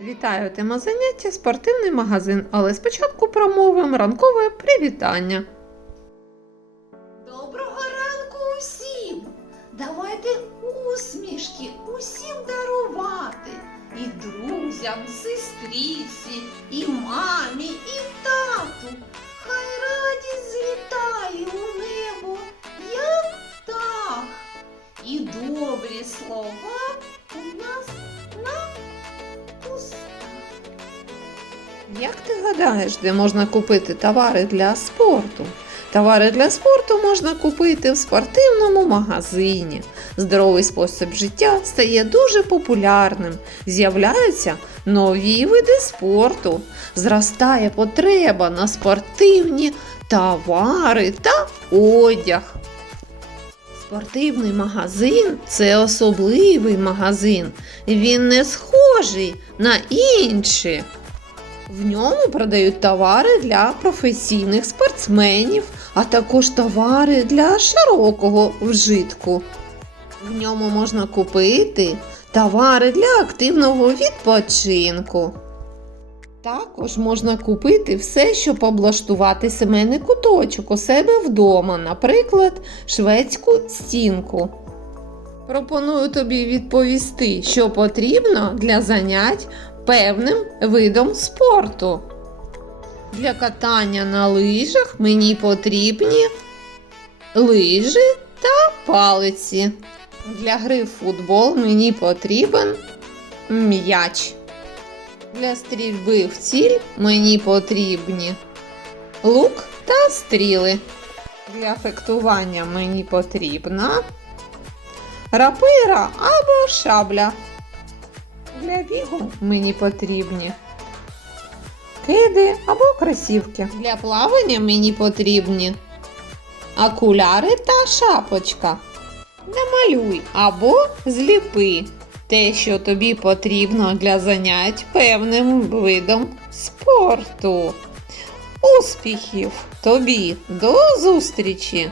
Вітаю тема заняття спортивний магазин, але спочатку промовимо ранкове привітання. Доброго ранку усім! Давайте усмішки усім дарувати. І друзям, сестріці, і мамі, Як ти гадаєш, де можна купити товари для спорту? Товари для спорту можна купити в спортивному магазині. Здоровий спосіб життя стає дуже популярним. З'являються нові види спорту. Зростає потреба на спортивні товари та одяг. Спортивний магазин це особливий магазин. Він не схожий на інші. В ньому продають товари для професійних спортсменів, а також товари для широкого вжитку. В ньому можна купити товари для активного відпочинку. Також можна купити все, щоб облаштувати сімейний куточок у себе вдома, наприклад, шведську стінку. Пропоную тобі відповісти, що потрібно для занять певним видом спорту. Для катання на лижах мені потрібні лижі та палиці. Для гри в футбол мені потрібен м'яч. Для стрільби в ціль мені потрібні лук та стріли. Для фехтування мені потрібна рапира або шабля. Для бігу мені потрібні киди або кросівки. Для плавання мені потрібні окуляри та шапочка. Намалюй або зліпи те, що тобі потрібно для занять певним видом спорту. Успіхів тобі! До зустрічі!